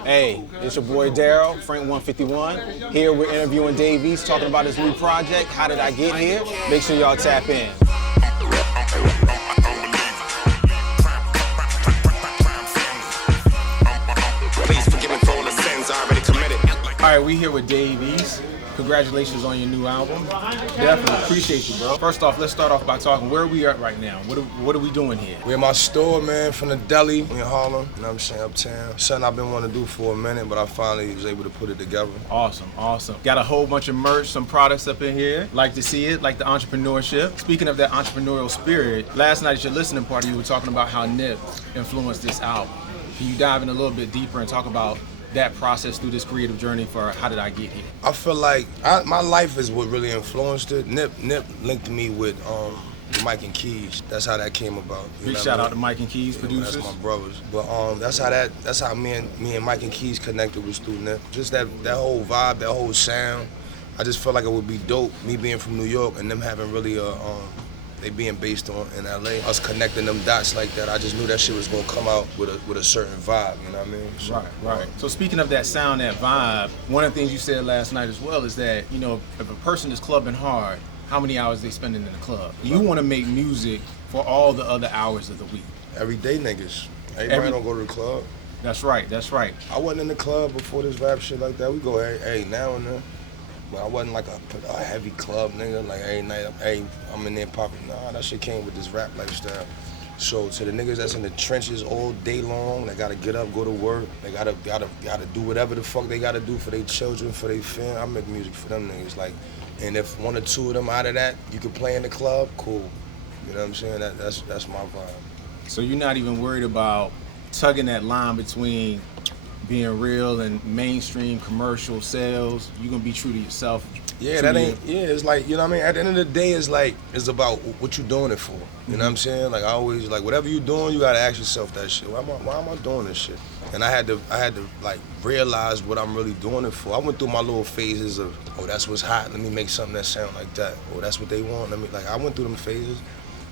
Hey, it's your boy Daryl, Frank151. Here we're interviewing Dave East, talking about his new project, How Did I Get Here? Make sure y'all tap in. Please forgive me for all the sins I already committed. All right, we here with Dave East. Congratulations on your new album. Definitely appreciate you, bro. First off, let's start off by talking where we at right now. What are we doing here? We're in my store, man, from the deli in Harlem. You know what I'm saying, uptown. Something I've been wanting to do for a minute, but I finally was able to put it together. Awesome, awesome. Got a whole bunch of merch, some products up in here. Like to see it, like the entrepreneurship. Speaking of that entrepreneurial spirit, last night at your listening party, you were talking about how Nip influenced this album. Can you dive in a little bit deeper and talk about that process through this creative journey for How Did I Get Here? I feel like my life is what really influenced it. Nip linked me with Mike and Keys. That's how that came about. Big shout out to Mike and Keys, producers. That's my brothers. But that's how me and Mike and Keys connected was through Nip. Just that whole vibe, that whole sound. I just felt like it would be dope, me being from New York and them having really they being based in LA. Us connecting them dots like that, I just knew that shit was gonna come out with a certain vibe, you know what I mean? So, right. So speaking of that sound, that vibe, one of the things you said last night as well is that, you know, if a person is clubbing hard, how many hours they spending in the club? You want to make music for all the other hours of the week. Everyday niggas. Everybody don't go to the club. That's right. I wasn't in the club before this rap shit like that. We go hey now and then. But I wasn't like a heavy club nigga, like every night, I'm in there popping. Nah, that shit came with this rap lifestyle. So to the niggas that's in the trenches all day long, they gotta get up, go to work, they gotta do whatever the fuck they gotta do for their children, for their family. I make music for them niggas, like, and if one or two of them out of that, you can play in the club, cool. You know what I'm saying? That's my vibe. So you're not even worried about tugging that line between being real and mainstream commercial sales. You're gonna be true to yourself. It's like, you know what I mean? At the end of the day, it's about what you doing it for. You know what I'm saying? Like, I always, like, whatever you doing, you gotta ask yourself that shit. Why am I doing this shit? And I had to like realize what I'm really doing it for. I went through my little phases of, oh, that's what's hot, let me make something that sound like that. Oh, that's what they want, I went through them phases.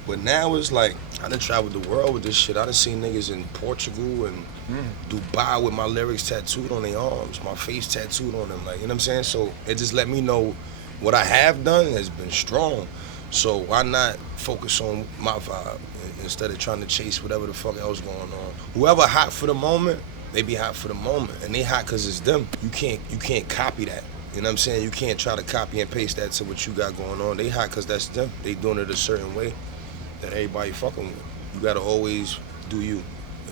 But now it's like, I done traveled the world with this shit. I done seen niggas in Portugal and Dubai with my lyrics tattooed on their arms, my face tattooed on them, like, you know what I'm saying? So it just let me know what I have done has been strong. So why not focus on my vibe instead of trying to chase whatever the fuck else going on? Whoever hot for the moment, they be hot for the moment. And they hot cause it's them. You can't copy that. You know what I'm saying? You can't try to copy and paste that to what you got going on. They hot cause that's them. They doing it a certain way that everybody fucking with. You gotta always do you.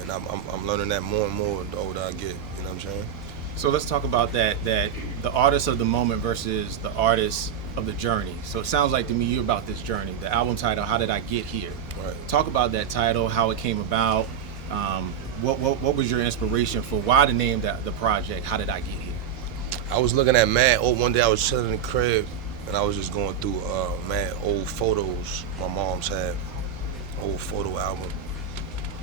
And I'm learning that more and more the older I get, you know what I'm saying? So let's talk about that the artist of the moment versus the artist of the journey. So it sounds like to me you're about this journey. The album title, How Did I Get Here? Right. Talk about that title, how it came about. What was your inspiration for why to name the project, How Did I Get Here? I was looking at mad one day I was chilling in the crib and I was just going through mad old photos my mom's had. Old photo album,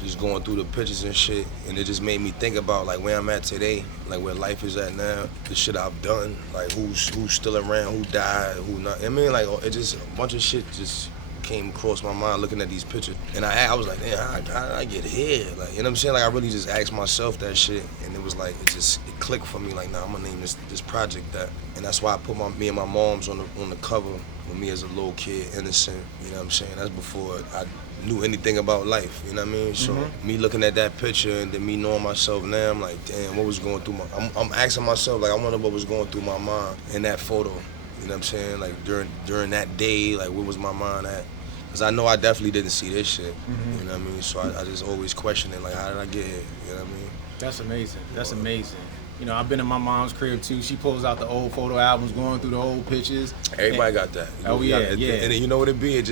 just going through the pictures and shit, and it just made me think about like where I'm at today, like where life is at now, the shit I've done, like who's still around, who died, who not. I mean, like it just a bunch of shit just came across my mind looking at these pictures, and I was like, damn, how did I get here? Like, you know what I'm saying? Like I really just asked myself that shit, and it was like it clicked for me. Like, nah, I'm gonna name this project that, and that's why I put me and my mom's on the cover with me as a little kid, innocent. You know what I'm saying? That's before I knew anything about life, you know what I mean? So me looking at that picture and then me knowing myself now, I'm like, damn, what was going through I'm asking myself, like, I wonder what was going through my mind in that photo, you know what I'm saying? Like during that day, like where was my mind at? Because I know I definitely didn't see this shit, you know what I mean? So I just always question it, like, how did I get here, you know what I mean? That's amazing, that's amazing. You know, I've been in my mom's crib too. She pulls out the old photo albums, going through the old pictures. Everybody got that. Yeah. And then you know what it be?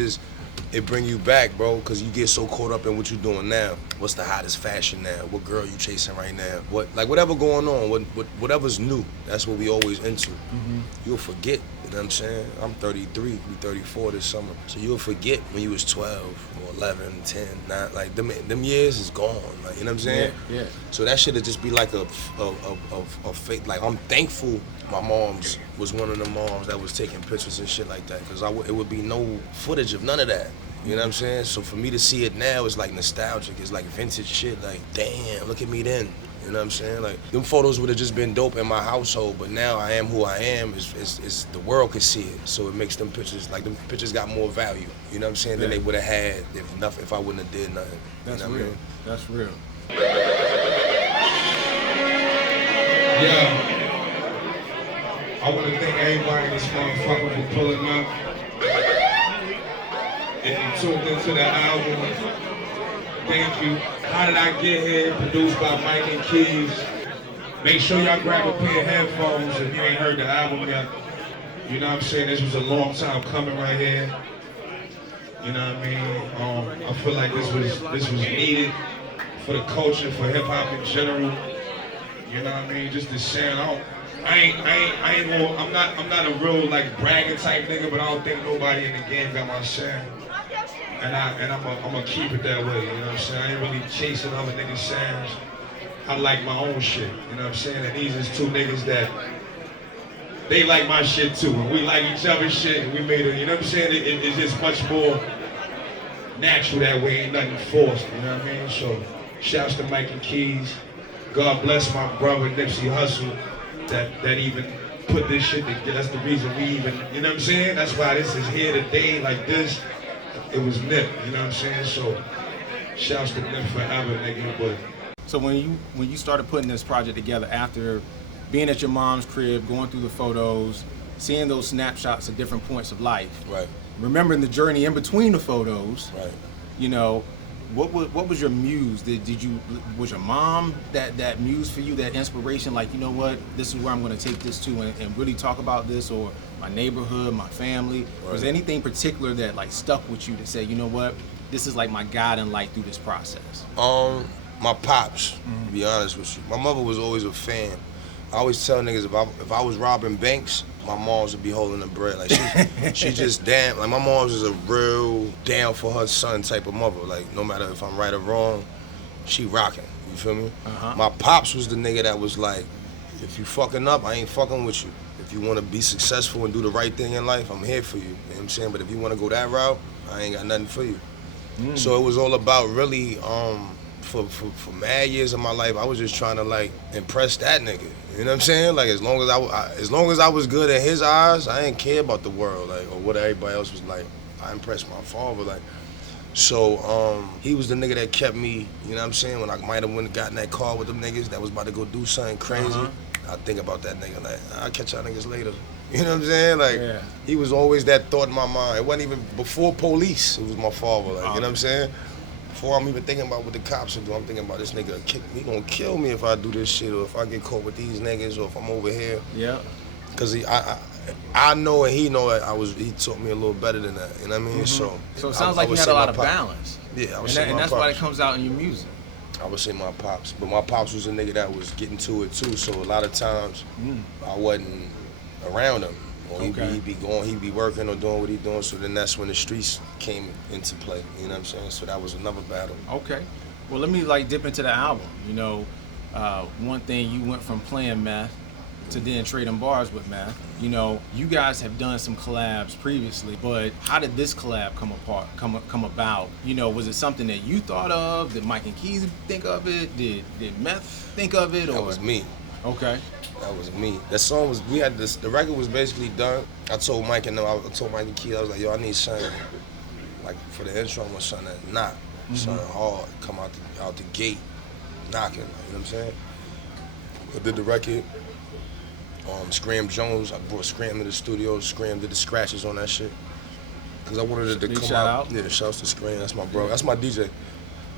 It bring you back, bro, because you get so caught up in what you're doing now. What's the hottest fashion now? What girl you chasing right now? Whatever going on, whatever's new, that's what we always into. You'll forget, you know what I'm saying? I'm 33, be 34 this summer. So you'll forget when you was 12 or 11, 10, 9, like them years is gone, like, you know what I'm saying? Yeah. So that shit'll just be like a fake, like I'm thankful my mom's was one of the moms that was taking pictures and shit like that, because it would be no footage of none of that. You know what I'm saying? So for me to see it now, it's like nostalgic. It's like vintage shit. Like, damn, look at me then. You know what I'm saying? Like, them photos would have just been dope in my household, but now I am who I am. Is the world could see it, so it makes them pictures, like, them pictures got more value. You know what I'm saying? Than they would have had if I wouldn't have did nothing. That's you know real. What I mean? That's real. Yeah. I want to thank everybody in this motherfucker for pulling up. If you tuned into the album, thank you. How Did I Get Here? Produced by Mike and Keys. Make sure y'all grab a pair of headphones if you ain't heard the album yet. You know what I'm saying? This was a long time coming right here. You know what I mean? I feel like this was needed for the culture, for hip hop in general. You know what I mean? Just the sound. I'm not a real like bragging type nigga, but I don't think nobody in the game got my sound. And I'm gonna keep it that way, you know what I'm saying? I ain't really chasing other niggas' sounds. I like my own shit, you know what I'm saying? And these is two niggas that they like my shit too. And we like each other's shit, and we made it, you know what I'm saying? It's just much more natural that way, ain't nothing forced, you know what I mean? So shouts to Mike and Keys. God bless my brother Nipsey Hussle that even put this shit together. That's the reason we even, you know what I'm saying? That's why this is here today like this. It was Nip, you know what I'm saying? So shouts to Nip forever, nigga. But So when you started putting this project together after being at your mom's crib, going through the photos, seeing those snapshots of different points of life, Right. remembering the journey in between the photos, Right. you know, what was your muse? Was your mom that muse for you, that inspiration? Like, you know what, this is where I'm going to take this to and really talk about this, or my neighborhood, my family. Right. Was there anything particular that like stuck with you to say, you know what, this is like my guiding light through this process? My pops, to be honest with you. My mother was always a fan. I always tell niggas if I was robbing banks, my moms would be holding the bread. Like she just damn. Like my mom's is a real down for her son type of mother. Like no matter if I'm right or wrong, she rocking. You feel me? Uh-huh. My pops was the nigga that was like, if you fucking up, I ain't fucking with you. If you want to be successful and do the right thing in life, I'm here for you. You know what I'm saying? But if you want to go that route, I ain't got nothing for you. So it was all about really, for mad years of my life, I was just trying to like impress that nigga. You know what I'm saying? Like as long as I was good in his eyes, I didn't care about the world, like, or what everybody else was like. I impressed my father, like. So he was the nigga that kept me. You know what I'm saying? When I might have went and got in that car with them niggas that was about to go do something crazy, I think about that nigga like, I'll catch y'all niggas later. You know what I'm saying? Like, he was always that thought in my mind. It wasn't even before police. It was my father. Like, you know what I'm saying? Before I'm even thinking about what the cops will do, I'm thinking about this nigga he gonna kill me if I do this shit, or if I get caught with these niggas, or if I'm over here. Yeah. Cause I know and he know that he taught me a little better than that. You know what I mean? So it sounds like you had a lot of balance. Yeah, I would say my and that's pops. why it comes out in your music. I would say my pops, but my pops was a nigga that was getting to it too. So a lot of times I wasn't around him. Or he'd be going, he'd be working or doing what he's doing. So then that's when the streets came into play. You know what I'm saying? So that was another battle. Okay. Well, let me like dip into the album. You know, one thing, you went from playing Meth to then trading bars with Meth. You know, you guys have done some collabs previously, but how did this collab come about? You know, was it something that you thought of? Did Mike and Keys think of it? Did Meth think of it? That was me. Okay. That was me. That song was, the record was basically done. I told Mike and Keys, I was like, yo, I need something, like for the intro, I want something that knock, something hard, come out the gate, knocking, you know what I'm saying? I did the record. Scram Jones, I brought Scram to the studio. Scram did the scratches on that shit. Cause I wanted it to Big come shout out. out. Yeah, shouts to Scram, that's my bro. That's my DJ.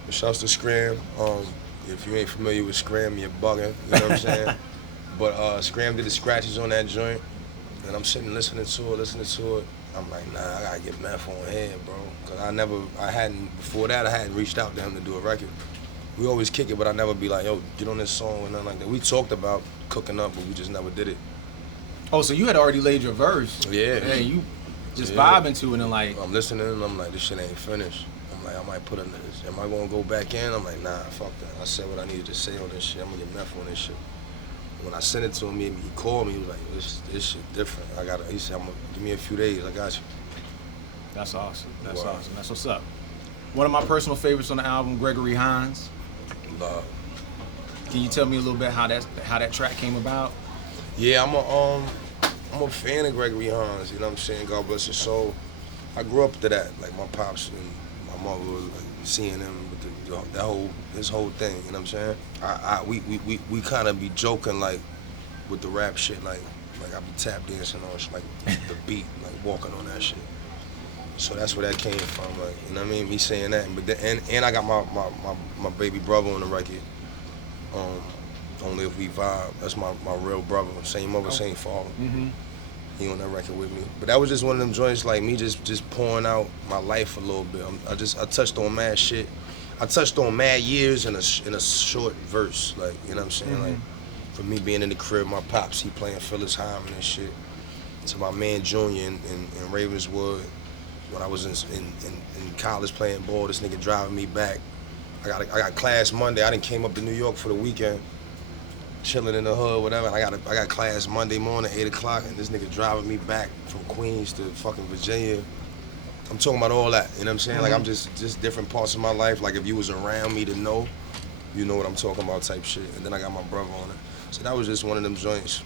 But shouts to Scram. If you ain't familiar with Scram, you're bugging, you know what I'm saying? But Scram did the scratches on that joint. And I'm sitting listening to it. I'm like, nah, I gotta get Meth on here, bro. Cause before that, I hadn't reached out to him to do a record. We always kick it, but I never be like, yo, get on this song or nothing like that. We talked about cooking up, but we just never did it. Oh, so you had already laid your verse. Yeah. And you just vibing to it and like. I'm listening and I'm like, this shit ain't finished. I'm like, I might put in this. Am I gonna go back in? I'm like, nah, fuck that. I said what I needed to say on this shit. I'm gonna get Meth on this shit. When I sent it to him, he called me. He was like, this shit different. He said, give me a few days. I got you. That's awesome. That's awesome. That's what's up. One of my personal favorites on the album, Gregory Hines. Love. Can you tell me a little bit how that track came about? Yeah, I'm a fan of Gregory Hines. You know what I'm saying? God bless his soul. I grew up to that. Like my pops and my mother was like seeing him with his whole thing. You know what I'm saying? We kind of be joking like with the rap shit, like I be tap dancing on like the beat, like walking on that shit. So that's where that came from, like, you know what I mean? Me saying that, but and I got my baby brother on the record. Only If We Vibe. That's my real brother, same mother, same father. Mm-hmm. He on that record with me. But that was just one of them joints, like me just pouring out my life a little bit. I touched on mad shit. I touched on mad years in a short verse, like, you know what I'm saying? Like, for me being in the crib, my pops, he playing Phyllis Hyman and shit. To my man Junior in Ravenswood, when I was in college playing ball, this nigga driving me back. I got class Monday. I done came up to New York for the weekend, chilling in the hood, whatever. I got class Monday morning, 8 o'clock, and this nigga driving me back from Queens to fucking Virginia. I'm talking about all that, you know what I'm saying? Like, I'm just different parts of my life. Like, if you was around me to know, you know what I'm talking about type shit. And then I got my brother on it. So that was just one of them joints.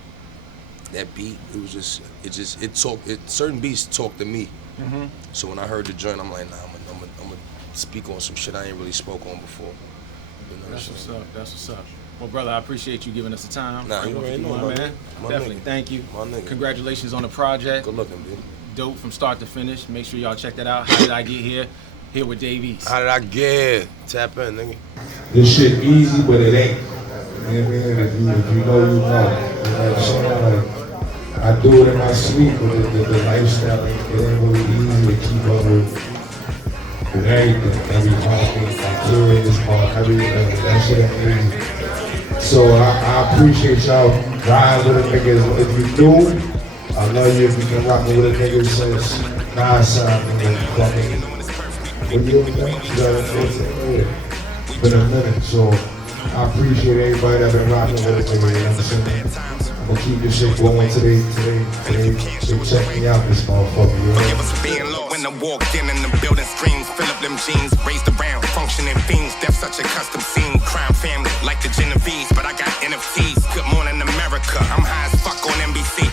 That beat, certain beats talk to me. Mm-hmm. So when I heard the joint, I'm like, nah, I'm gonna speak on some shit I ain't really spoke on before. You know That's what's up. That's what's up. Well, brother, I appreciate you giving us the time. Nah, you already know, man. Definitely. Nigga. Thank you. My nigga. Congratulations on the project. Good looking, dude. Dope from start to finish. Make sure y'all check that out. How Did I Get Here? Here with Dave East. How did I get? Tap in, nigga. This shit easy, but it ain't. You know what I mean? If you know, you know. You know what I'm saying? Like, I do it in my sleep, but the lifestyle, it ain't really easy to keep up with everything. Every heartbeat, my kids, everything. That shit ain't easy. So I appreciate y'all riding with the niggas. If you do, I love you if you been rocking with the niggas since 9 something and fucking. What year was that? Been a minute, so I appreciate everybody that been rocking with the niggas, you know what I'm saying? I'm gonna keep this shit going today check me out, this motherfucker, you know? Forgive us for being low when I walked in the building streams, fill up them jeans, raised around, functioning fiends, death such a custom scene, crime family, like the Genovese, but I got NFTs, good morning America, I'm high as fuck on NBC.